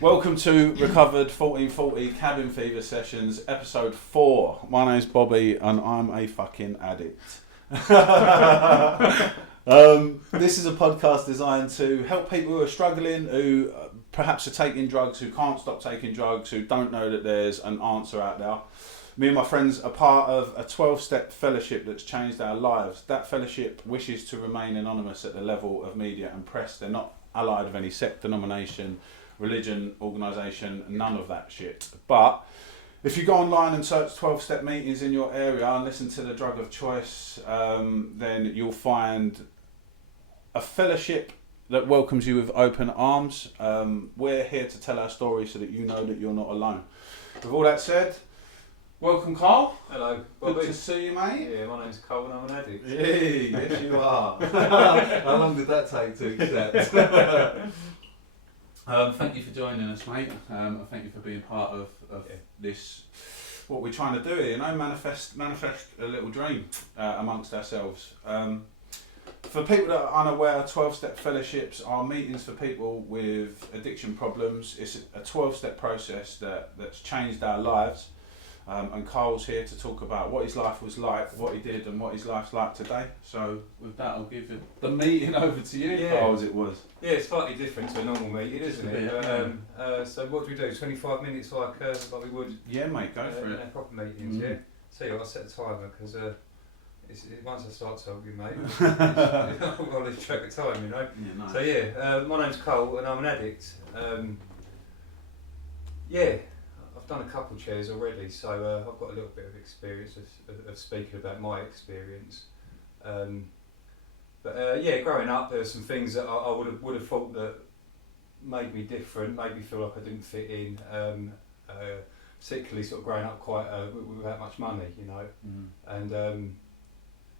Welcome to Recovered1440 Cabin Fever Sessions, episode 4. My name's Bobby and I'm a fucking addict. This is a podcast designed to help people who are struggling, who perhaps are taking drugs, who can't stop taking drugs, who don't know that there's an answer out there. Me and my friends are part of a 12-step fellowship that's changed our lives. That fellowship wishes to remain anonymous at the level of media and press. They're not allied of any sect, denomination, religion, organisation, none of that shit. But if you go online and search 12-step meetings in your area and listen to the drug of choice, then you'll find a fellowship that welcomes you with open arms. We're here to tell our story so that you know that you're not alone. With all that said, welcome, Carl. Hello, Bobby. Good to see you, mate. Yeah, my name's Cole and I'm an addict. Hey, yes you are. How long did that take to accept? Thank you for joining us, mate. Thank you for being part of this, what we're trying to do here, manifest a little dream amongst ourselves. For people that are unaware, 12-step fellowships are meetings for people with addiction problems. It's a 12-step process that's changed our lives. And Carl's here to talk about what his life was like, what he did, and what his life's like today. So with that, I'll give the meeting over to you, Carl, as it was. Yeah, it's slightly different to a normal meeting, isn't it? Yeah. So what do we do? 25 minutes like we would? Yeah, mate, go for in it. our proper meetings, yeah. So I'll set the timer because once I start talking, mate, I'll lose track of time, you know. Yeah, nice. So my name's Cole and I'm an addict. I've done a couple of chairs already, so I've got a little bit of experience of speaking about my experience. Growing up, there were some things that I would have thought that made me different, made me feel like I didn't fit in. Particularly sort of growing up quite without much money, you know, and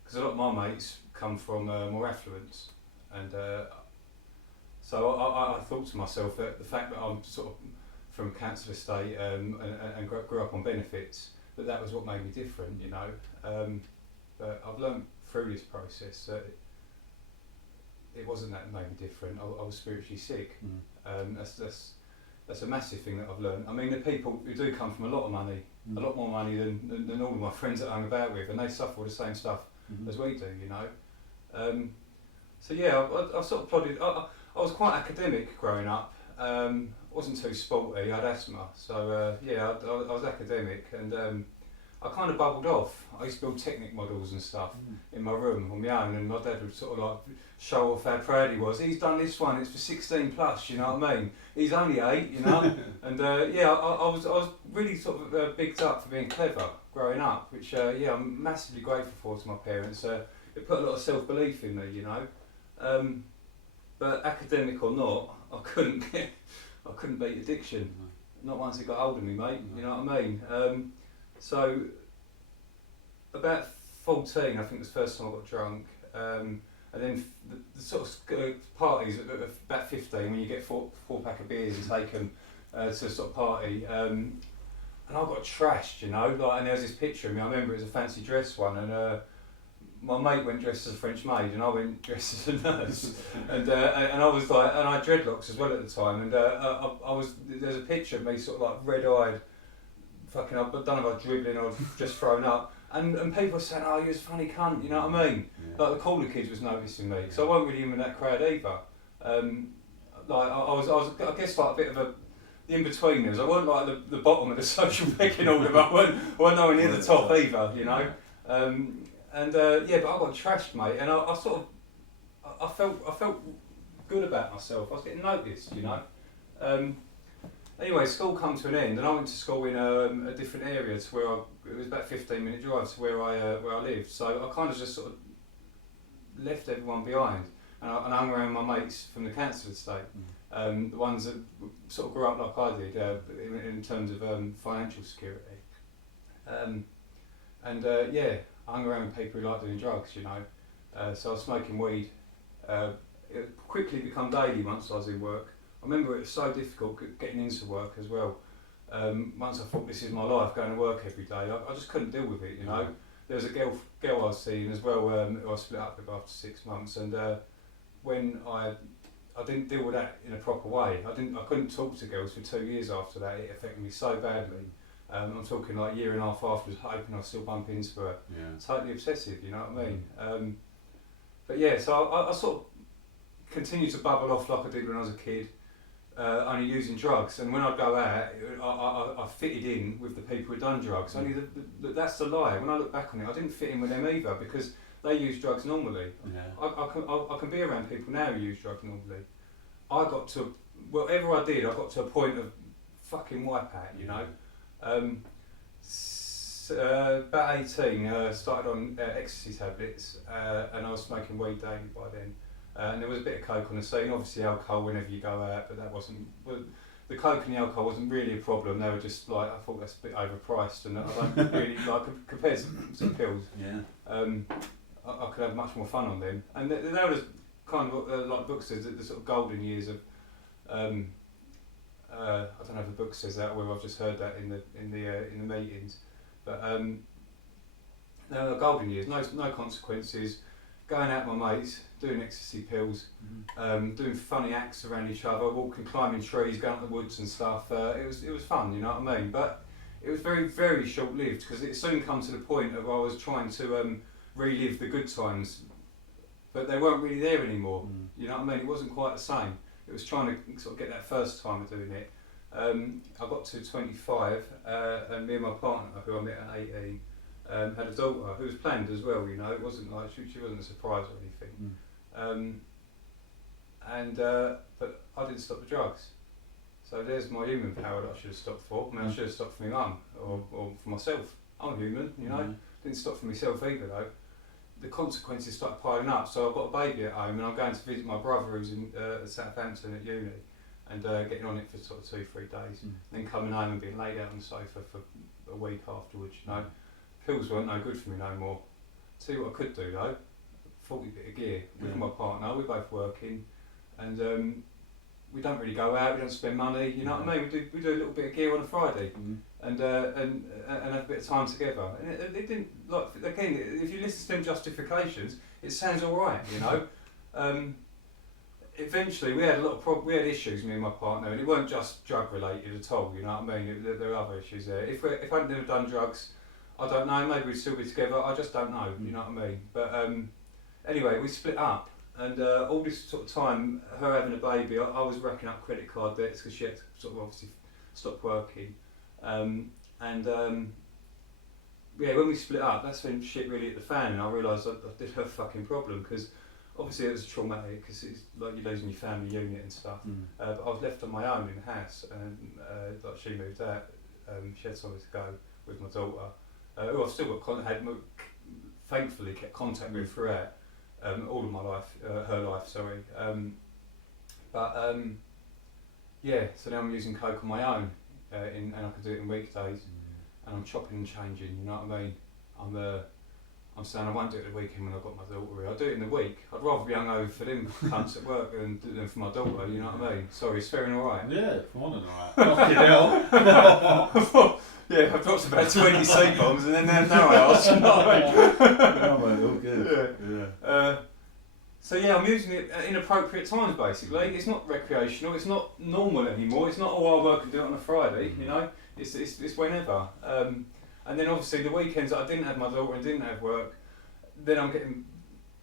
because a lot of my mates come from more affluence, and so I thought to myself that the fact that I'm sort of from a council estate and grew up on benefits, that was what made me different, you know. But I've learned through this process that it wasn't that made me different. I was spiritually sick. That's a massive thing that I've learned. I mean, the people who do come from a lot of money, a lot more money than all of my friends that I hang about with, and they suffer all the same stuff as we do, you know. I sort of plodded. I was quite academic growing up. Wasn't too sporty. I had asthma, so I was academic, and I kind of bubbled off. I used to build Technic models and stuff in my room on my own, and my dad would sort of like show off how proud he was. He's done this one. It's for 16 plus. You know what I mean? He's only 8. You know, and I was really sort of bigged up for being clever growing up, which I'm massively grateful for to my parents. It put a lot of self-belief in me, you know. But academic or not, I couldn't beat addiction. Not once it got hold of me, mate. You know what I mean? So about 14, I think was the first time I got drunk. And then the sort of parties at about 15, when you get four pack of beers and take them to a sort of party. And I got trashed, you know. And there was this picture of me. I remember it was a fancy dress one, and my mate went dressed as a French maid, and I went dressed as a nurse, and I was like, and I had dreadlocks as well at the time, and there's a picture of me sort of like red-eyed, fucking, I don't know if I was dribbling or just thrown up, and people were saying, oh, you're a funny cunt, you know what I mean? Yeah. Like the cooler kids was noticing me, because I wasn't really in that crowd either. I was, I guess, like a bit of the in-betweeners. I wasn't like the bottom of the social pecking order, but I wasn't nowhere near the top either, you know. But I got trashed, mate, and I felt good about myself. I was getting noticed, you know. Anyway, school come to an end, and I went to school in a different area to where it was about a 15-minute drive to where I lived. So I kind of just sort of left everyone behind, and I hung around my mates from the council estate. The ones that sort of grew up like I did in terms of financial security. Yeah, I hung around with people who like doing drugs, you know. So I was smoking weed. It quickly become daily once I was in work. I remember it was so difficult getting into work as well. Once I thought this is my life, going to work every day, I just couldn't deal with it, you know. There was a girl I was seeing as well, who I split up with after 6 months, and when I didn't deal with that in a proper way. I couldn't talk to girls for 2 years after that. It affected me so badly. I'm talking like a year and a half afterwards, hoping I'll still bump into her. Yeah. Totally obsessive, you know what I mean? But yeah, so I sort of continued to bubble off like I did when I was a kid, only using drugs. And when I'd go out, I fitted in with the people who'd done drugs. Only that's the lie. When I look back on it, I didn't fit in with them either, because they use drugs normally. Yeah. I can be around people now who use drugs normally. I got to, whatever I did, I got to a point of fucking wipeout, you know. About 18, started on ecstasy tablets, and I was smoking weed daily by then. And there was a bit of coke on the scene, obviously alcohol whenever you go out, but that wasn't, the coke and the alcohol wasn't really a problem. They were just like, I thought that's a bit overpriced, and I don't really like, compared to some pills. Yeah. I could have much more fun on them. And there was kind of like book says, the sort of golden years of, I don't know if the book says that, or I've just heard that in the meetings, but no, the golden years, no consequences, going out with my mates, doing ecstasy pills, doing funny acts around each other, walking, climbing trees, going up the woods and stuff. It was fun, you know what I mean? But it was very, very short lived, because it soon come to the point of I was trying to relive the good times, but they weren't really there anymore. You know what I mean? It wasn't quite the same. It was trying to sort of get that first time of doing it. I got to 25, and me and my partner, who I met at 18, had a daughter who was planned as well. You know, it wasn't like she wasn't a surprise or anything. But I didn't stop the drugs. So there's my human power that I should have stopped for. I mean, I should have stopped for my mum or for myself. I'm human, you know. Didn't stop for myself either though. The consequences started piling up. So I've got a baby at home, and I'm going to visit my brother who's in Southampton at uni, and getting on it for sort of 2-3 days. Then coming home and being laid out on the sofa for a week afterwards. You know, pills weren't no good for me no more. See what I could do though. 40 bit of gear with my partner. We're both working, and we don't really go out. We don't spend money. You know what I mean? We do a little bit of gear on a Friday, and have a bit of time together. And it didn't, like, again, if you listen to them justifications, it sounds all right. You know. Eventually, we had we had issues, me and my partner, and it weren't just drug related at all. You know what I mean? There were other issues there. If I hadn't never done drugs, I don't know. Maybe we'd still be together. I just don't know. You know what I mean? But anyway, we split up, and all this sort of time, her having a baby, I was racking up credit card debts because she had to sort of obviously stop working, yeah, when we split up, that's when shit really hit the fan, and I realised I did have a fucking problem, because obviously it was traumatic, because it's like you're losing your family unit and stuff. But I was left on my own in the house, and like she moved out, she had somewhere to go with my daughter, who I've still got thankfully kept contact with throughout all of my life, her life, sorry. Yeah, so now I'm using coke on my own, and I can do it in weekdays, and I'm chopping and changing. You know what I mean? I'm saying I won't do it at the weekend when I've got my daughter. I'll do it in the week. I'd rather be hungover for them cunts at work than for my daughter. You know what I mean? Sorry, swearing all right. Yeah, come on, all right. Hell. Yeah, I've dropped about 20 C-bombs, and then now I ask. You know what I mean? Oh, mate, all good. Yeah. So yeah, I'm using it at inappropriate times basically. It's not recreational, it's not normal anymore, it's not, oh, I'll work and do it on a Friday, you know, it's whenever. And then obviously the weekends that I didn't have my daughter and didn't have work, then I'm getting,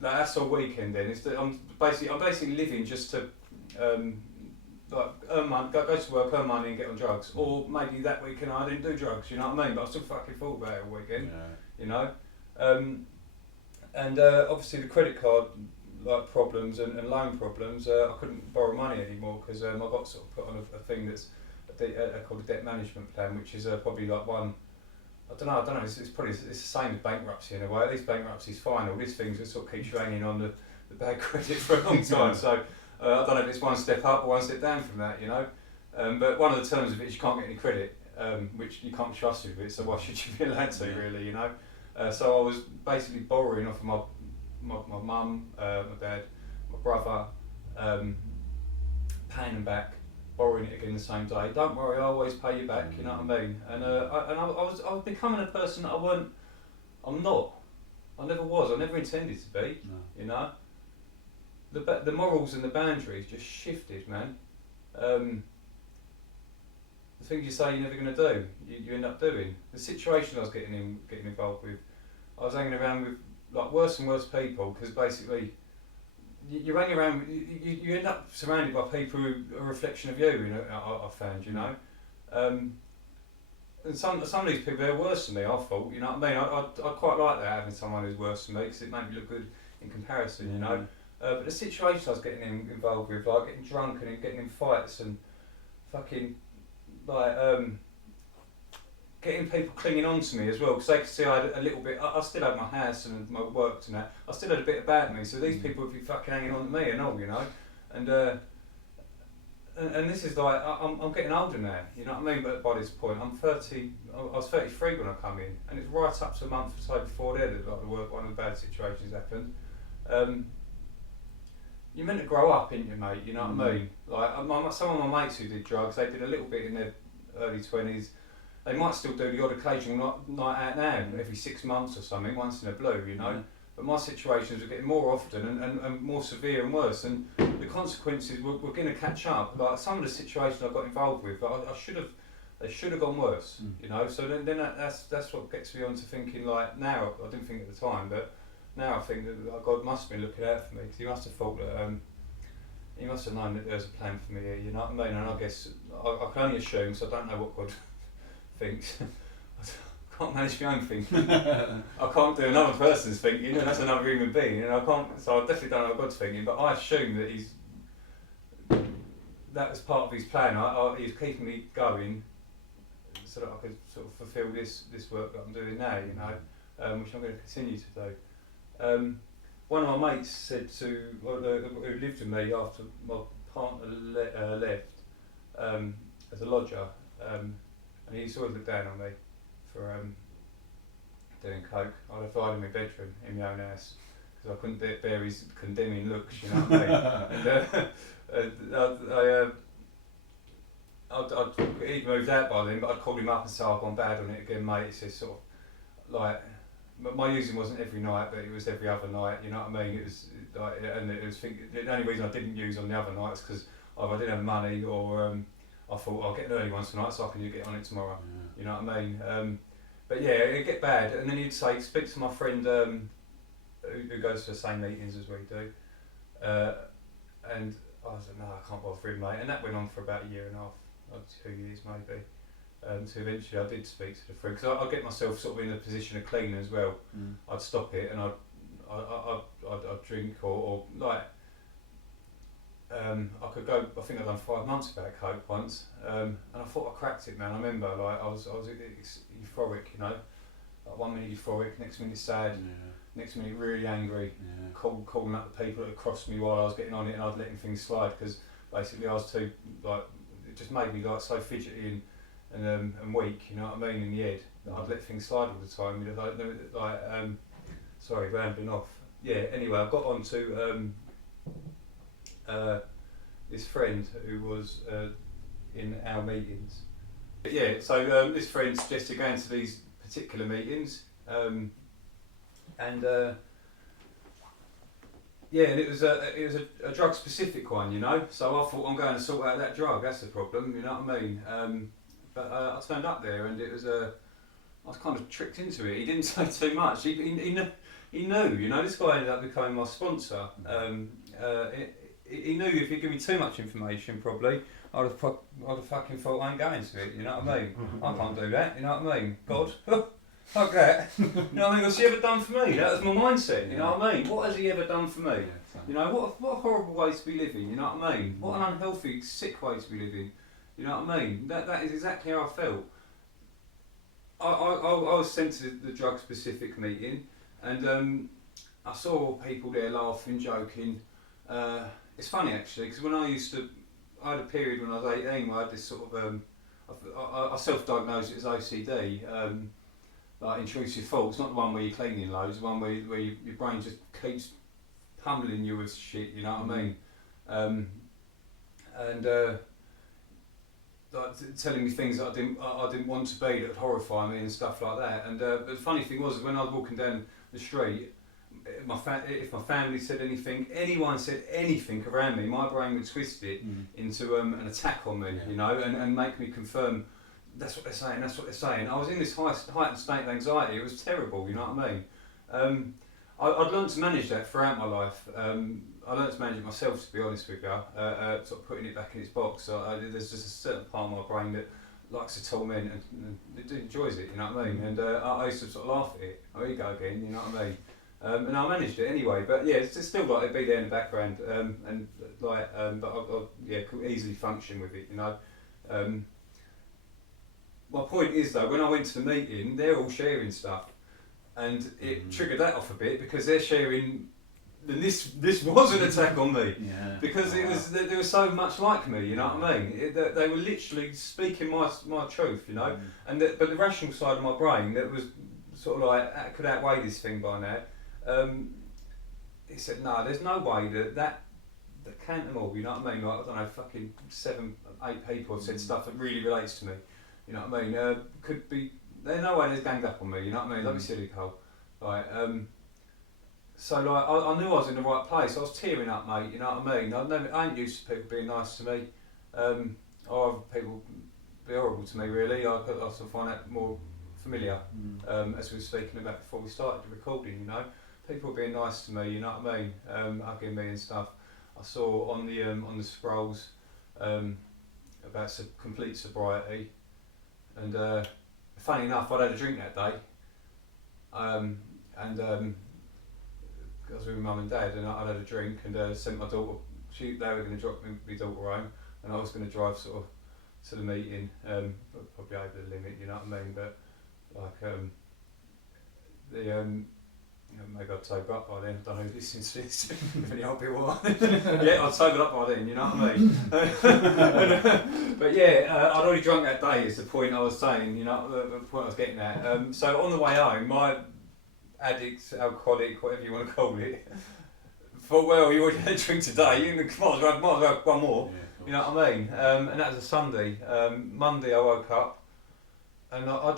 like, that's all weekend then. It's that I'm basically living just to like earn money, go to work, earn money and get on drugs. Or maybe that weekend I didn't do drugs, you know what I mean? But I still fucking thought about it all weekend, you know. Obviously the credit card like problems and loan problems, I couldn't borrow money anymore, because I got sort of put on a thing that's called a debt management plan, which is probably like one, I don't know. It's probably the same as bankruptcy in a way. At least bankruptcy's fine. All these things that sort of keeps you hanging on the bad credit for a long time. So I don't know if it's one step up or one step down from that, you know. But one of the terms of it is you can't get any credit, which you can't trust with it, so why should you be allowed to, really, you know? So I was basically borrowing off of my mum, my dad, my brother, paying them back, borrowing it again the same day. Don't worry, I'll always pay you back, you know what I mean? And I was becoming a person that I'm not. I never was, I never intended to be, you know? The morals and the boundaries just shifted, man. The things you say you're never going to do, you end up doing. The situation I was getting involved with, I was hanging around with like worse and worse people, because basically you hang around, you end up surrounded by people who are a reflection of you. You know, I found, you know, and some of these people are worse than me. I thought, you know what I mean. I quite like that, having someone who's worse than me, because it made me look good in comparison, you know. But the situation I was getting involved with, like getting drunk and getting in fights and fucking like getting people clinging on to me as well, because they could see I had a little bit. I still had my house and my work and that. I still had a bit about me, so these people would be fucking hanging on to me and all, you know. And this is like I'm getting older now, you know what I mean. But by this point, I'm 30. I was 33 when I come in, and it's right up to a month or so before there that like one of the bad situations happened. You're meant to grow up, ain't you, mate? You know what I mean? Like some of my mates who did drugs, they did a little bit in their early 20s. They might still do the odd occasional night out now, every 6 months or something, once in a blue, you know. But my situations were getting more often and more severe and worse, and the consequences were going to catch up. Like some of the situations I got involved with, they should have gone worse, you know. So then that's what gets me on to thinking, like, now, I didn't think at the time, but now I think that God must have been looking out for me, because he must have thought that, he must have known that there was a plan for me here, you know what I mean? And I guess, I can only assume, so I don't know what God thinks. I can't manage my own thinking. I can't do another person's thinking, and that's another human being, and I can't, so I definitely don't know what God's thinking, but I assume that that was part of his plan. He was keeping me going so that I could sort of fulfil this work that I'm doing now, you know, which I'm going to continue to do. One of my mates said who lived with me after my partner left as a lodger, and he used to always look down on me for doing coke. I'd have hide in my bedroom in my own house because I couldn't bear his condemning looks, you know what I mean? He'd moved out by then, but I'd call him up and say, I've gone bad on it again, mate. It's just sort of like, my using wasn't every night, but it was every other night, you know what I mean? It was like, and it was the only reason I didn't use on the other nights because either I didn't have money or I thought I'll get an early one tonight so I can get on it tomorrow, you know what I mean? But yeah, it'd get bad, and then he'd say, speak to my friend who goes to the same meetings as we do, and I was like, no, I can't bother him, mate, and that went on for about a year and a half, 2 years maybe. So eventually I did speak to the friend, because I'd get myself sort of in a position of clean as well. I'd stop it and I'd drink or like, I could go, I think I'd done 5 months without coke once, and I thought I cracked it, man. I remember, like, I was euphoric, you know, like 1 minute euphoric, next minute sad, next minute really angry, calling up the people that had crossed me while I was getting on it, and I'd letting things slide, because basically I was too, like, it just made me like so fidgety and weak, you know what I mean, in the head, that I'd let things slide all the time, you know, sorry, rambling off. Yeah, anyway, I got on to this friend who was in our meetings. But yeah, so this friend suggested going to these particular meetings, and yeah, and it was a drug specific one, you know. So I thought, I'm going to sort out that drug. That's the problem, you know what I mean. But I turned up there, and it was I was kind of tricked into it. He didn't say too much. He knew, you know. This guy ended up becoming my sponsor. He knew if he'd give me too much information, probably I'd have fucking thought I ain't going to it. You know what I mean? I can't do that. You know what I mean? God, fuck that. You know what I mean? What's he ever done for me? That was my mindset. You know what I mean? What has he ever done for me? You know, what a horrible way to be living. You know what I mean? What an unhealthy, sick way to be living. You know what I mean? That is exactly how I felt. I was sent to the drug specific meeting, and I saw people there laughing, joking. it's funny actually, because when I had a period when I was 18 where I had this sort of, I self-diagnosed it as OCD, like intrusive thoughts, not the one where you're cleaning loads, the one where your brain just keeps pummeling you with shit, you know what I mean? Like telling me things that I didn't want to be, that would horrify me and stuff like that. And but the funny thing was, when I was walking down the street, if my family said anything, anyone said anything around me, my brain would twist it into an attack on me, you know, and make me confirm that's what they're saying, that's what they're saying. I was in this heightened state of anxiety. It was terrible, you know what I mean? I'd learned to manage that throughout my life. I learned to manage it myself, to be honest with you, sort of putting it back in its box. So there's just a certain part of my brain that likes to torment and it enjoys it, you know what I mean? And I used to sort of laugh at it. Oh, here you go again, you know what I mean? And I managed it anyway, but yeah, it's still like it'd be there in the background, but I could easily function with it, you know. My point is though, when I went to the meeting, they're all sharing stuff, and it triggered that off a bit because they're sharing. And this was an attack on me because they were so much like me, you know what I mean? They were literally speaking my truth, you know. But the rational side of my brain that was sort of like could outweigh this thing by now. He said, no, there's no way that count them all, you know what I mean? Like, I don't know, fucking 7, 8 people have said stuff that really relates to me, you know what I mean? Could be, there's no way they're ganged up on me, you know what I mean? Don't be silly, Cole. Like, so like, I knew I was in the right place. I was tearing up, mate, you know what I mean? I ain't used to people being nice to me, or other people be horrible to me, really. I sort of find that more familiar, as we were speaking about before we started the recording, you know? People being nice to me, you know what I mean? Hugging me and stuff. I saw on the scrolls about complete sobriety, and funny enough, I'd had a drink that day, and I was with my mum and dad, and I'd had a drink and sent my daughter. They were going to drop my daughter home, and I was going to drive sort of to the meeting, probably over the limit, you know what I mean? But like maybe I'd sobered up by then. I don't know who listens to this. If any old people are. Yeah, I'd sobered up by then, you know what I mean? But yeah, I'd already drunk that day, is the point I was saying, you know, the point I was getting at. So on the way home, my addict, alcoholic, whatever you want to call it, thought, well, you already had a drink today, you might as well have one more, you know what I mean? And that was a Sunday. Monday I woke up, and it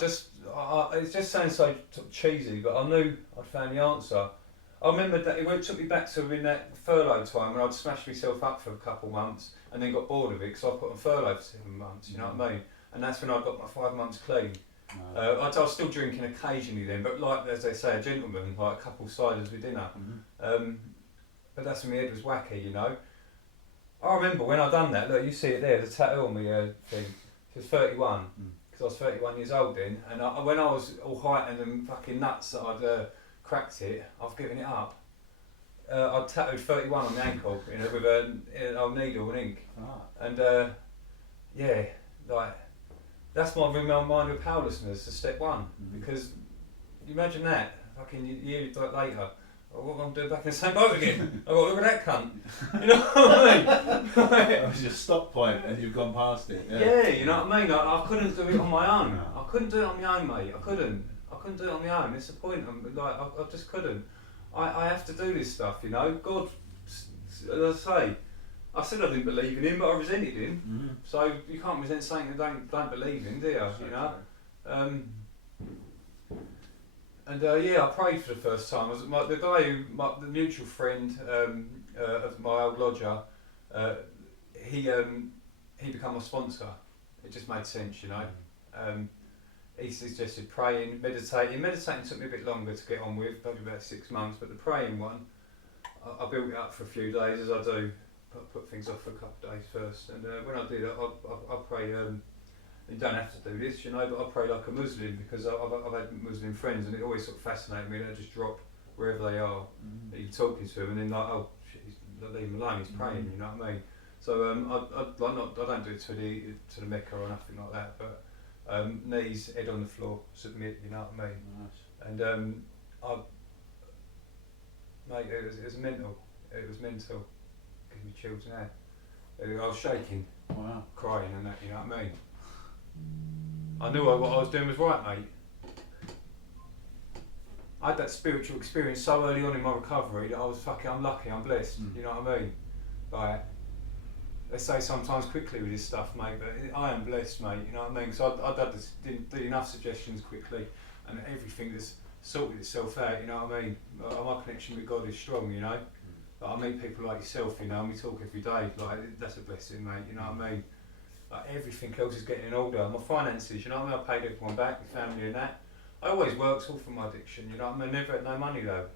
just sounds so cheesy, but I knew I'd found the answer. I remember that it took me back to in that furlough time when I'd smashed myself up for a couple of months and then got bored of it because I put on furlough for 7 months, you know what I mean? And that's when I got my 5 months clean. I was still drinking occasionally then, but like as they say, a gentleman, like a couple of ciders with dinner. But that's when my head was wacky, you know. I remember when I done that, look, you see it there, the tattoo on my thing, it was 31. I was 31 years old then, and when I was all heightened and fucking nuts that I'd cracked it, I've given it up. I'd tattooed 31 on the ankle, you know, with an old needle and ink. And yeah, like, that's my reminder of powerlessness, to step one. Because you imagine that, fucking years later, what am I doing back in the same boat again? Oh, look at that cunt. You know what I mean? That was your stop point and you've gone past it. Yeah, you know what I mean? I couldn't do it on my own. I couldn't do it on my own, mate. I couldn't do it on my own. It's the point. I just couldn't. I have to do this stuff, you know? God, as I said I didn't believe in him, but I resented him. So you can't resent something that don't believe in, do you? You know? And yeah, I prayed for the first time. The guy the mutual friend of my old lodger, he became my sponsor. It just made sense, you know. He suggested praying, meditating. Meditating took me a bit longer to get on with, probably about 6 months, but the praying one, I built it up for a few days, as I do. Put things off for a couple of days first. And when I do that, I pray. You don't have to do this, you know, but I pray like a Muslim because I've had Muslim friends and it always sort of fascinated me. They just drop wherever they are, you're talking to them, and then like, oh shit, leave him alone. He's praying, you know what I mean? So I don't do it to the Mecca or nothing like that, but knees, head on the floor, submit, you know what I mean? Nice. And mate, it was mental. It was mental. gives me chills now. I was shaking, Wow. crying and that, you know what I mean? I knew what I was doing was right, mate. I had that spiritual experience so early on in my recovery that I was fucking, I'm lucky, I'm blessed, you know what I mean? Like, they say sometimes quickly with this stuff, mate, but I am blessed, mate, you know what I mean? So did enough suggestions quickly, and everything has sorted itself out, you know what I mean? My connection with God is strong, you know? Like, I meet people like yourself, you know, and we talk every day, like, that's a blessing, mate, you know what I mean? Like, everything else is getting in order. My finances, you know what I mean? I paid everyone back, my family and that. I always worked all for my addiction, you know what I mean? I never had no money though.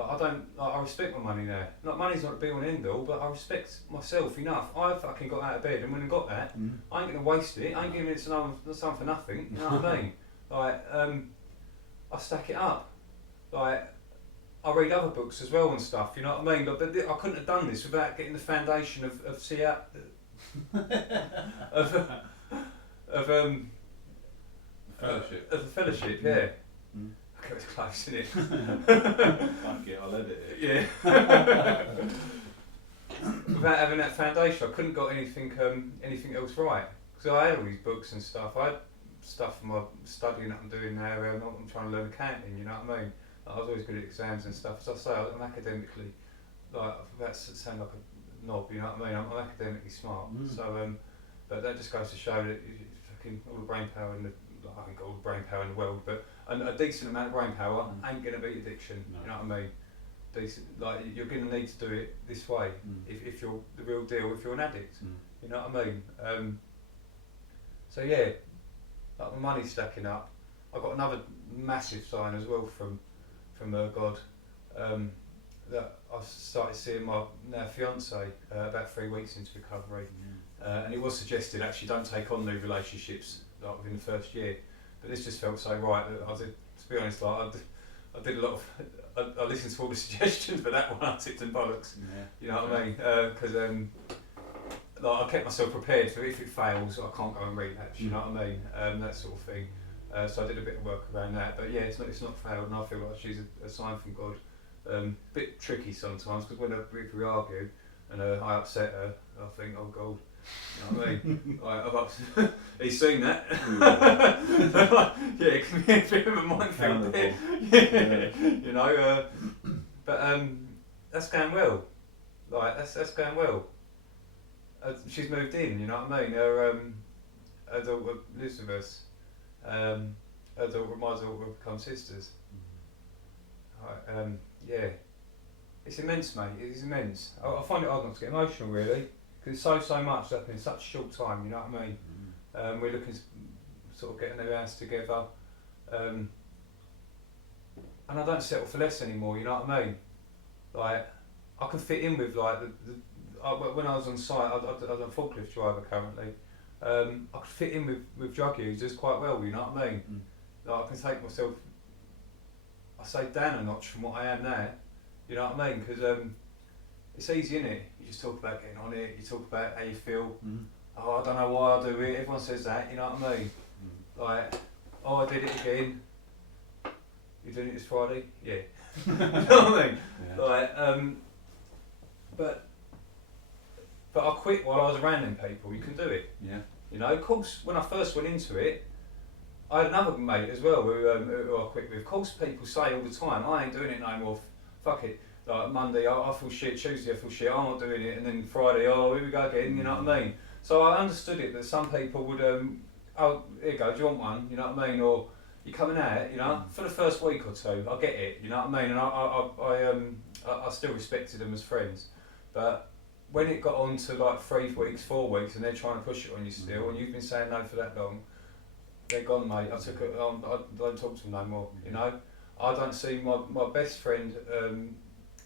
I respect my money now. Like, money's not the be all and end all, but I respect myself enough. I fucking got out of bed, and when I got that, I ain't gonna waste it. I ain't giving it to someone for nothing. You know what I mean? Like, I stack it up. Like, I read other books as well and stuff. You know what I mean? But I couldn't have done this without getting the foundation of Fellowship. Of the fellowship, yeah. Okay, it's close, isn't it? Fuck it, I'll edit it. Yeah. Without having that foundation, I couldn't got anything else right. Because I had all these books and stuff. I had stuff from my studying that I'm doing now. I'm trying to learn accounting. You know what I mean? Like, I was always good at exams and stuff. As I say, I'm academically, like, that sound like a knob. You know what I mean? I'm academically smart. So, but that just goes to show that fucking all the brain power in the, like, I haven't got all the brain power in the world, but a decent amount of brain power ain't gonna beat addiction. No. You know what I mean? Decent, like, you're gonna need to do it this way if you're the real deal. If you're an addict, you know what I mean? So yeah, like, my money's stacking up. I got another massive sign as well from God, that I started seeing my now fiance about 3 weeks into recovery, and it was suggested actually don't take on new relationships like within the first year, but this just felt so right that I did. To be honest, like, I did a lot of. I listened to all the suggestions, but that one I tipped in bollocks. Yeah. You know what I mean? Because like, I kept myself prepared for if it fails, I can't go and relapse. You know what I mean? That sort of thing. So I did a bit of work around that. But yeah, it's not failed, and I feel like she's a sign from God. Bit tricky sometimes because if we argue and I upset her, I think, oh God. You know what I mean? Like, he's seen that. Yeah, it can be a bit of a minefield. Yeah. You know, but that's going well. Like, that's going well. She's moved in. You know what I mean? Her daughter lives with us. Her daughter, my daughter, have become sisters. Yeah, it's immense, mate. It's immense. I find it hard not to get emotional, really. Because so much happened in such a short time, you know what I mean? We're looking to sort of getting our house together, and I don't settle for less anymore, you know what I mean? Like, I can fit in with, like, when I was on site, I'm a forklift driver currently, I could fit in with drug users quite well, you know what I mean? Like, I can take myself, I say, down a notch from what I am now, you know what I mean? Because it's easy, innit? You just talk about getting on it, you talk about how you feel. Oh, I don't know why I do it, everyone says that, you know what I mean? Like, oh, I did it again. You're doing it this Friday? Yeah. You know what I mean? Yeah. Like, but I quit while I was around them people, you can do it. Yeah. You know, of course, when I first went into it, I had another mate as well who I quit with. Of course, people say all the time, I ain't doing it no more, fuck it. Like, Monday, I feel shit, Tuesday I feel shit, I'm not doing it, and then Friday, oh, here we go again, you know what I mean? So I understood it, that some people would, oh, here you go, do you want one, you know what I mean? Or, you're coming out, you know, for the first week or two, I get it, you know what I mean? And I still respected them as friends. But when it got on to like 3 weeks, 4 weeks, and they're trying to push it on you still, and you've been saying no for that long, they're gone, mate. I took it, I don't talk to them no more, you know? I don't see my best friend,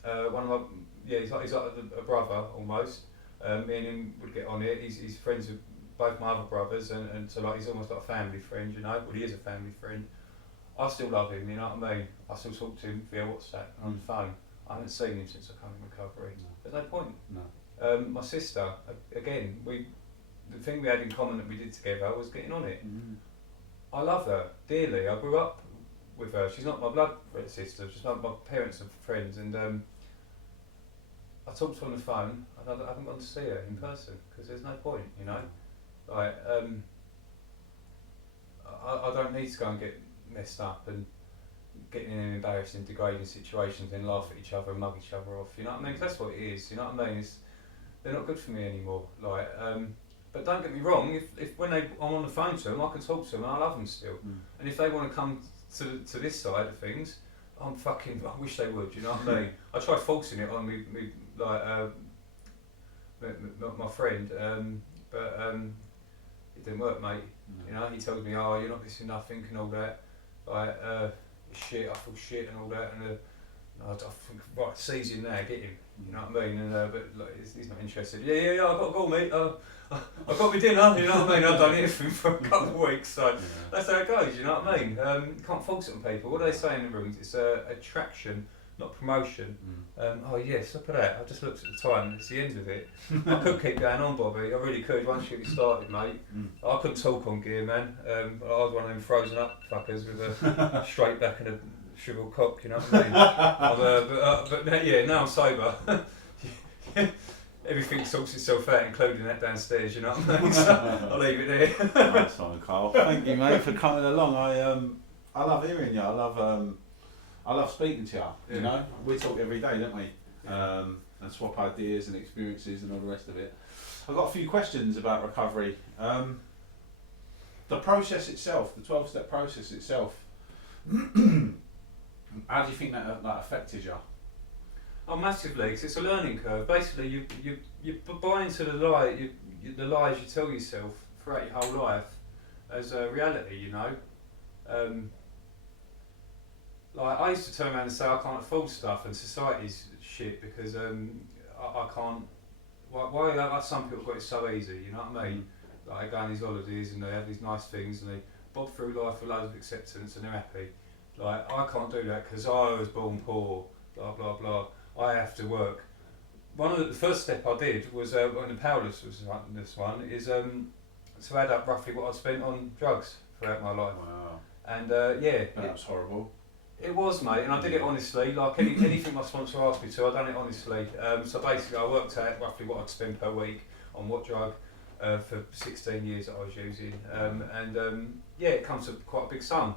one of my, yeah, he's like a brother almost. Me and him would get on it. He's friends with both my other brothers, and so like he's almost like a family friend, you know. Well, he is a family friend. I still love him, you know what I mean. I still talk to him via WhatsApp on the phone. I haven't seen him since I come in recovery. No. There's no point. No. My sister, again, the thing we had in common that we did together was getting on it. I love her dearly. I grew up with her. She's not my blood sister. She's not my parents are friends, and I talk to her on the phone, and I haven't gone to see her in person because there's no point, you know. Like, I don't need to go and get messed up and get in embarrassing, degrading situations and laugh at each other and mug each other off. You know what I mean? 'Cause that's what it is. You know what I mean? They're not good for me anymore. Like, but don't get me wrong. If when I'm on the phone to them, I can talk to them and I love them still. And if they want to come to this side of things, I wish they would. You know what I mean? I tried forcing it on me my friend, but it didn't work, mate. You know, he told me, "Oh, you're not missing nothing" and all that. Like, shit, I feel shit and all that, and I think, right, seize him now, get him. You know what I mean? And but like, he's not interested. Yeah, I've got to go, mate. I've got my dinner. You know what I mean? I've done anything for a couple of weeks, so that's how it goes. You know what I mean? You can't force it on people. What do they say in the rooms? It's attraction, not promotion. Oh yes, look at that. I just looked at the time. It's the end of it. I could keep going on, Bobby. I really could. Once you get me started, mate. I couldn't talk on gear, man. I was one of them frozen up fuckers with a straight back and a shriveled cock. You know what I mean? But yeah, now I'm sober. Everything sorts itself out, including that downstairs. You know what I mean? So I'll leave it there. That's fine, Carl. Thank you, mate, for coming along. I love hearing you. I love speaking to you. You know, we talk every day, don't we? And swap ideas and experiences and all the rest of it. I've got a few questions about recovery. The process itself, the 12-step process itself. How do you think that affected you? Oh, massively, because it's a learning curve. Basically, you buy into the lie, the lies you tell yourself throughout your whole life as a reality. You know. Like, I used to turn around and say I can't afford stuff and society's shit because I can't. Why like some people got it so easy, you know what I mean? Like, they go on these holidays and they have these nice things and they bob through life with loads of acceptance and they're happy. Like, I can't do that because I was born poor, blah blah blah. I have to work. The first step I did was when the powerless was this one is to add up roughly what I'd spent on drugs throughout my life. Wow. And yeah, that was horrible. It was, mate, and I did it honestly. Like anything my sponsor asked me to, I done it honestly. So basically, I worked out roughly what I'd spend per week on what drug for 16 years that I was using, and yeah, it comes to quite a big sum.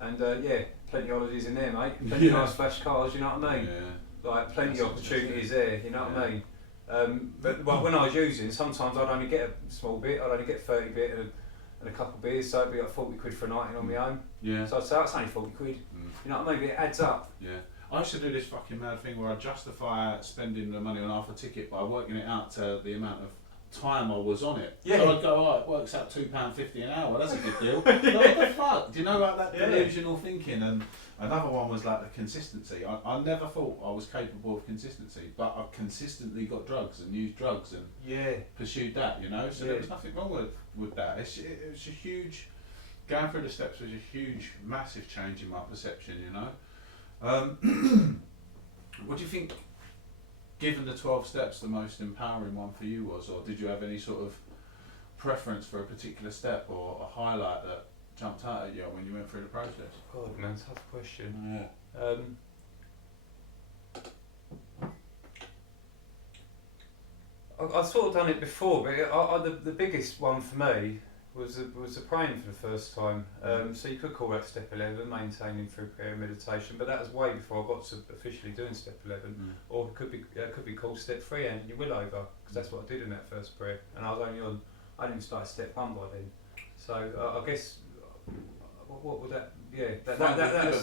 And yeah, plenty of holidays in there, mate. Plenty of nice flash cars, you know what I mean? Yeah. Like plenty of opportunities there, you know what I mean? But when I was using, sometimes I'd only get a small bit. I'd only get 30 bit and a couple of beers, so it'd be like 40 quid for a night on my own. Yeah. So I'd say that's only 40 quid. You know what I mean? It adds up. Yeah. I used to do this fucking mad thing where I justify spending the money on half a ticket by working it out to the amount of time I was on it. Yeah. So I'd go, oh, it works out £2.50 an hour, that's a good deal. Like, what the fuck? Do you know about that delusional thinking? And another one was like the consistency. I never thought I was capable of consistency, but I've consistently got drugs and used drugs and pursued that, you know? So there was nothing wrong with that. It was a huge, going through the steps was a huge, massive change in my perception, you know? What do you think, given the 12 steps, the most empowering one for you was, or did you have any sort of preference for a particular step or a highlight that jumped out at you when you went through the process? God, man, tough question. Yeah. I've sort of done it before, but the biggest one for me was the praying for the first time. So you could call that step 11, maintaining through prayer and meditation, but that was way before I got to officially doing step 11. Or it could be called step 3, and you will over, because that's what I did in that first prayer. And I didn't even start step 1 by then. So I guess what would that? Yeah,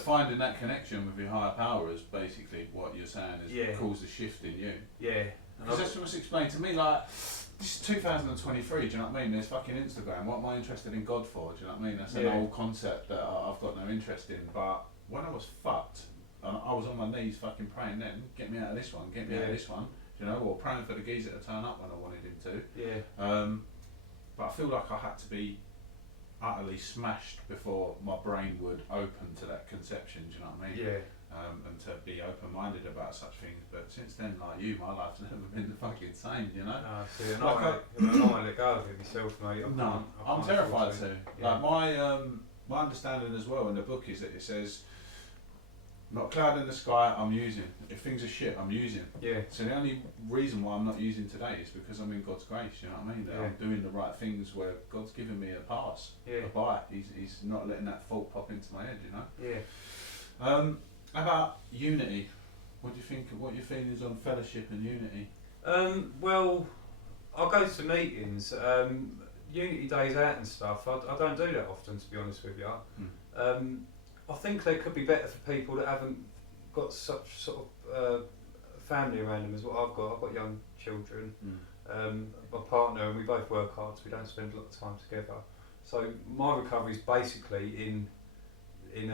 finding that connection with your higher power is basically what you're saying is caused a shift in you. Yeah. Because that's what's explained to me, like, this is 2023, do you know what I mean? There's fucking Instagram, what am I interested in God for, do you know what I mean? That's an old concept that I've got no interest in, but when I was fucked, and I was on my knees fucking praying then, get me out of this one, get me out of this one, you know, or praying for the geezer to turn up when I wanted him to. Yeah. But I feel like I had to be utterly smashed before my brain would open to that conception, do you know what I mean? Yeah. And to be open-minded about such things, but since then, like you, my life's never been the fucking same, you know? See, and I don't want to let go of it myself, mate. I'm terrified to. Like my understanding as well in the book is that it says Not a cloud in the sky, I'm using. If things are shit, I'm using. Yeah. So the only reason why I'm not using today is because I'm in God's grace, you know what I mean? That I'm doing the right things where God's given me a pass, a bite. He's not letting that fault pop into my head, you know? Yeah. How about unity? What do you think, what are your feelings on fellowship and unity? Well, I go to meetings, unity days out and stuff. I don't do that often, to be honest with you. I think they could be better for people that haven't got such sort of family around them as what I've got. I've got young children, my partner, and we both work hard, so we don't spend a lot of time together. So my recovery is basically in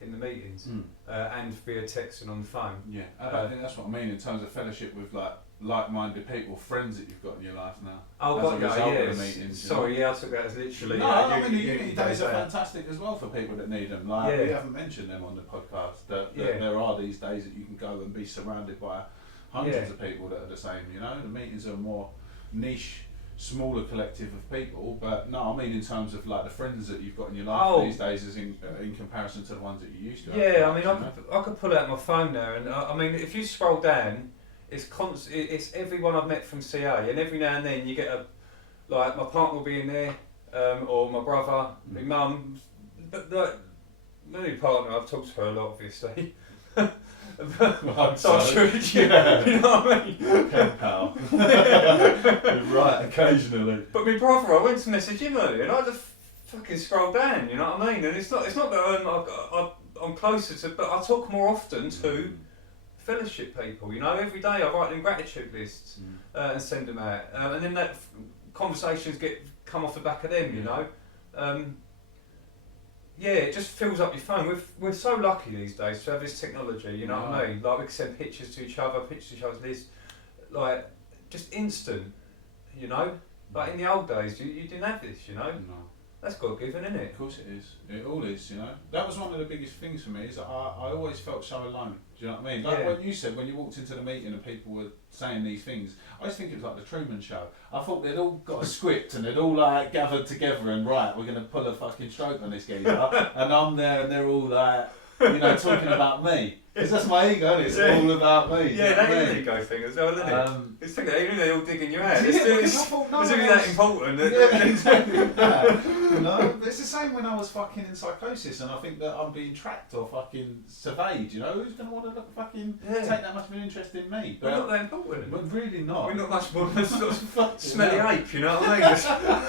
the meetings and via text and on the phone. Yeah, I think that's what I mean in terms of fellowship with like-minded people, friends that you've got in your life now. Oh, as a result of the yes. meetings. Sorry, I took that as literally. No, I mean the unity days are fantastic as well for people that need them. Like we haven't mentioned them on the podcast. That there are these days that you can go and be surrounded by hundreds of people that are the same. You know, the meetings are a more niche, smaller collective of people. But no, I mean in terms of like the friends that you've got in your life these days, is in comparison to the ones that you used to. Yeah, I mean I could pull out my phone there, and I mean if you scroll down. It's everyone I've met from CA, and every now and then you get my partner will be in there, or my brother, my mum, but my new partner, I've talked to her a lot, obviously. So I'm sure you know what I mean? Pen pal. Right, occasionally. But my brother, I went to message him earlier, and I just fucking scrolled down, you know what I mean? And it's not that I'm closer to, but I talk more often to fellowship people, you know. Every day I write them gratitude lists and send them out, and then that conversations come off the back of them, you know. It just fills up your phone. We're so lucky these days to have this technology, you know what I mean? Like we can send pictures to each other's lists, like just instant, you know. Like in the old days, you didn't have this, you know. No. That's God given, isn't it? Of course it is. It all is, you know. That was one of the biggest things for me, is that I always felt so alone. Do you know what I mean? Like what you said, when you walked into the meeting and people were saying these things, I just think it was like the Truman Show. I thought they'd all got a script and they'd all like gathered together and right, we're going to pull a fucking stroke on this geezer. And I'm there and they're all like, you know, talking about me. Because that's my ego, it's all about me. Yeah, that is an ego thing as well, isn't it? It's thinking, even they're all digging you out. It's really that important. Yeah, exactly that. You know, it's the same when I was fucking in psychosis and I think that I'm being tracked or fucking surveyed, you know? Who's going to want to fucking take that much of an interest in me? But we're not that important. But really not. We're not much more than a sort of smelly ape, you know what I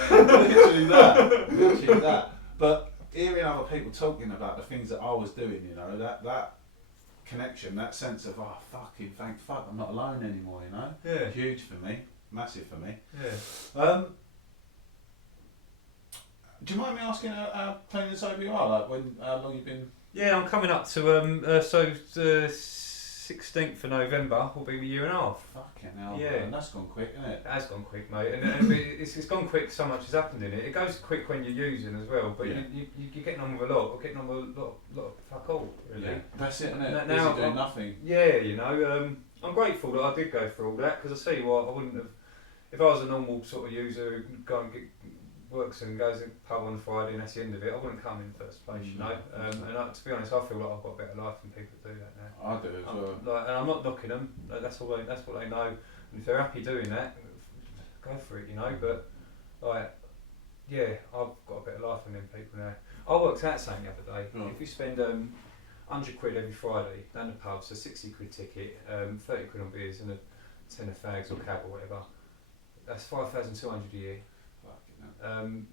mean? Literally that. But hearing other people talking about the things that I was doing, you know, that connection, that sense of fucking thank fuck I'm not alone anymore, you know. Yeah. Huge for me, massive for me. Yeah. Do you mind me asking how clean and sober you are? Like how long you've been? Yeah, I'm coming up to so the 16th of November will be a year and a half. Fucking hell, yeah. Man, that's gone quick, isn't it? It has gone quick, mate, and it's gone quick. So much has happened in it. It goes quick when you're using as well, but you're getting on with a lot. We're getting on with a lot of fuck all, really. Yeah, that's it, isn't it? Now doing nothing. Yeah, you know, I'm grateful that I did go through all that, because I see what I wouldn't have if I was a normal sort of user who go and works and goes to the pub on Friday and that's the end of it. I wouldn't come in the first place, you know. And to be honest, I feel like I've got a better life than people do that now. I do as well. And I'm not knocking them. That's what they know. And if they're happy doing that, go for it, you know. But I've got a better life than them people now. I worked out something the other day. If you spend 100 quid every Friday down the pub, so 60 quid ticket, 30 quid on beers and a 10 of fags or cab or whatever, that's 5,200 a year. And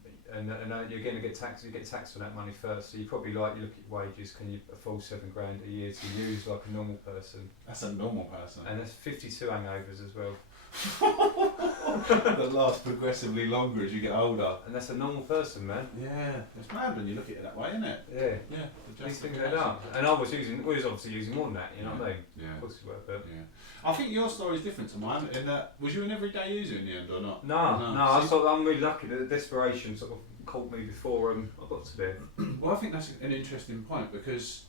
you're going to get taxed. You get taxed on that money first. So you probably you look at your wages. Can you afford $7,000 a year to use like a normal person? That's a normal person. And there's 52 hangovers as well. That lasts progressively longer as you get older. And that's a normal person, man. Yeah, it's mad when you look at it that way, isn't it? Yeah. These things add up. And I was obviously using more than that. You know what I mean? Yeah. Of course we were, but yeah. I think your story is different to mine. In that, was you an everyday user in the end or not? No. I'm really lucky that the desperation sort of caught me before I got to there. Well, I think that's an interesting point because,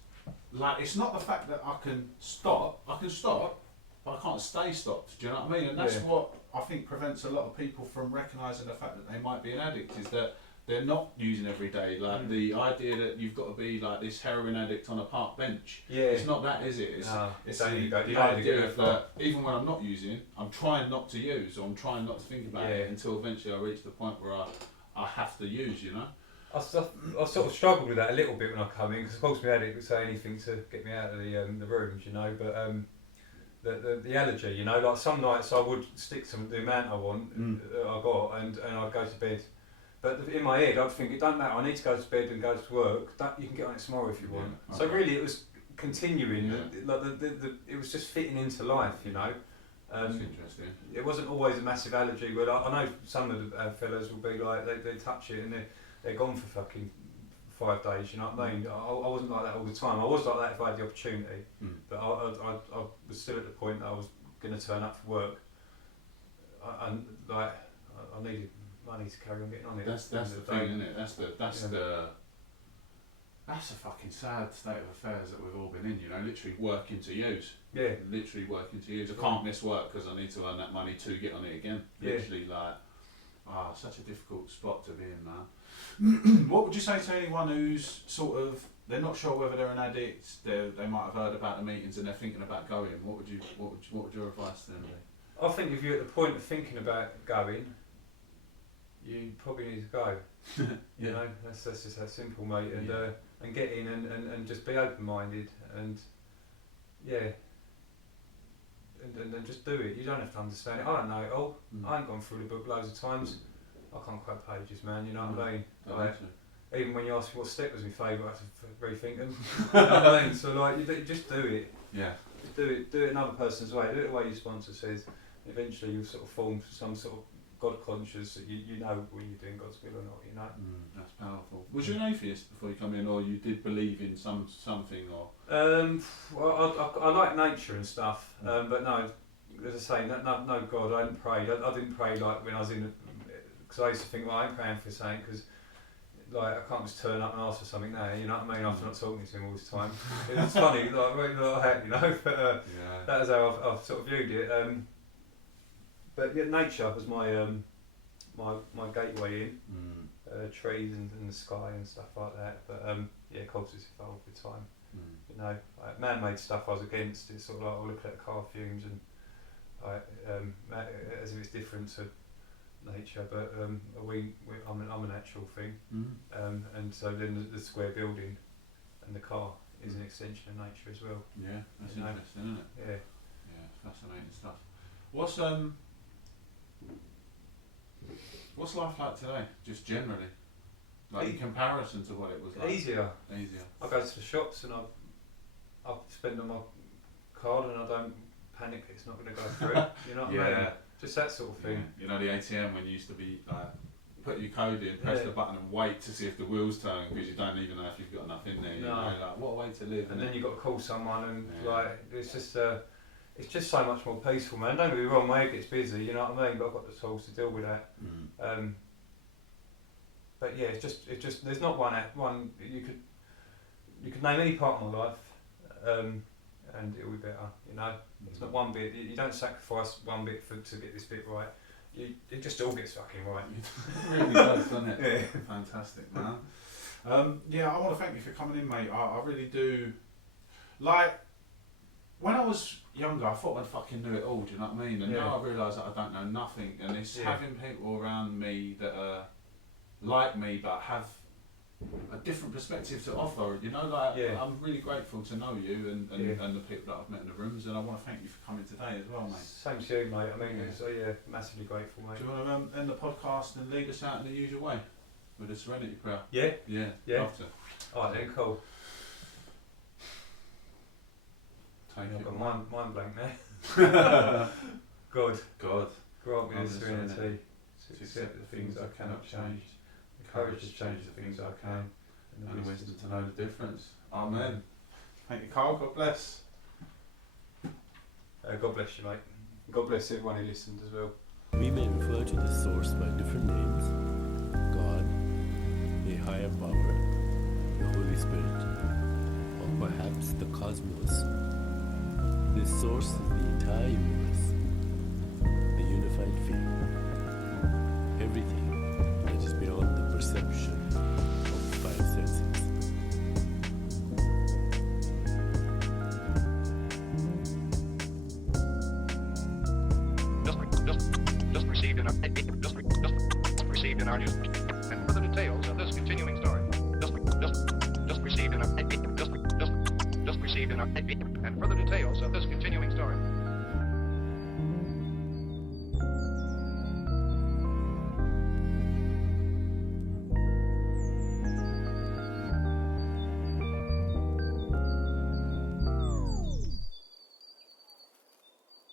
like, it's not the fact that I can stop. I can stop, but I can't stay stopped. Do you know what I mean? And that's what I think prevents a lot of people from recognising the fact that they might be an addict. Is that they're not using every day. Like the idea that you've got to be like this heroin addict on a park bench. Yeah. It's not that, is it? It's only the idea of that even when I'm not using, I'm trying not to use, or I'm trying not to think about it until eventually I reach the point where I have to use, you know? I sort of struggled with that a little bit when I come in, because of course my addict would say anything to get me out of the rooms, you know, but the allergy, you know, like some nights I would stick to the amount I want, that I got, and I'd go to bed. But in my head, I'd think, it don't matter, I need to go to bed and go to work, you can get on it tomorrow if you want. Yeah, So really it was continuing, like it was just fitting into life, you know. That's interesting. It wasn't always a massive allergy, but I know some of the fellas will be like, they touch it and they're gone for fucking 5 days, you know what I mean? I wasn't like that all the time. I was like that if I had the opportunity, but I was still at the point that I was going to turn up for work, and like I needed money to carry on getting on it. That's the thing, isn't it? That's the fucking sad state of affairs that we've all been in, you know, literally working to use. Yeah. Literally working to use. I can't miss work because I need to earn that money to get on it again. Literally like, such a difficult spot to be in, man. What would you say to anyone who's sort of, they're not sure whether they're an addict, they might have heard about the meetings and they're thinking about going, what would your advice to them be? I think if you're at the point of thinking about going, you probably need to go. You know, that's just that simple, mate. And get in and just be open-minded and and just do it. You don't have to understand it. I don't know it all. I ain't gone through the book loads of times. I can't quote pages, man. You know what I mean? Like, even when you ask me what step was my favourite, I have to rethink them. You know what I mean? So like, you just do it. Yeah. Just do it another person's way. Do it the way your sponsor says. Eventually, you'll sort of form some sort of God conscious that you know when you're doing God's will or not. You know. That's powerful. Was you an atheist before you come in, or you did believe in something, or? Well, I like nature and stuff, but no, as I say, no God. I didn't pray. I didn't pray like when I was in, because I used to think, well, I ain't praying for something because. Like, I can't just turn up and ask for something now, you know what I mean, after not talking to him all this time. It's funny, like, really like that, you know, but that is how I've sort of viewed it. But yeah, nature was my my gateway in, trees and the sky and stuff like that, but yeah, of course it's evolved with time. You know, like, man-made stuff I was against, it's sort of like, I look at car fumes and as if it's different to nature, but I'm a natural thing, and so then the square building and the car is an extension of nature as well. Yeah, that's interesting, isn't it? Yeah, fascinating stuff. What's life like today, just generally, like in comparison to what it was like? Easier. I go to the shops and I spend on my card and I don't panic it's not going to go through. You know what I mean? Just that sort of thing. Yeah. You know, the ATM when you used to be like, put your code in, press the button and wait to see if the wheels turn because you don't even know if you've got enough in there. You know, like, what a way to live. And then you've got to call someone and like, it's just so much more peaceful, man. Don't get me wrong, my head gets busy, you know what I mean, but I've got the tools to deal with that. But yeah, it's just there's not one you could name any part of my life, and it'll be better, you know. It's not one bit. You don't sacrifice one bit to get this bit right. It just all gets fucking right. It really does, doesn't it? Yeah. Fantastic, man. I want to thank you for coming in, mate. I really do. Like, when I was younger, I thought I fucking knew it all, do you know what I mean? And now I realise that I don't know nothing. And it's having people around me that are like me but have a different perspective to offer, you know, like I'm really grateful to know you and the people that I've met in the rooms, and I want to thank you for coming today as well, mate. Same to you, mate. I mean, so massively grateful, mate. Do you want to end the podcast and lead us out in the usual way with a Serenity prayer? Yeah. Love to. Alright then, cool. I've got mind blank now. God, grant me the serenity to accept the things I cannot change, the courage to change the things I can, and the wisdom to know the difference. Amen. Thank you, Carl. God bless. God bless you, mate. God bless everyone who listened as well. We may refer to the source by different names: God, a higher power, the Holy Spirit, or perhaps the cosmos. This source is the entire universe, the unified field, everything that is beyond the perception further details of this continuing story. Just received in a and further details of this continuing story.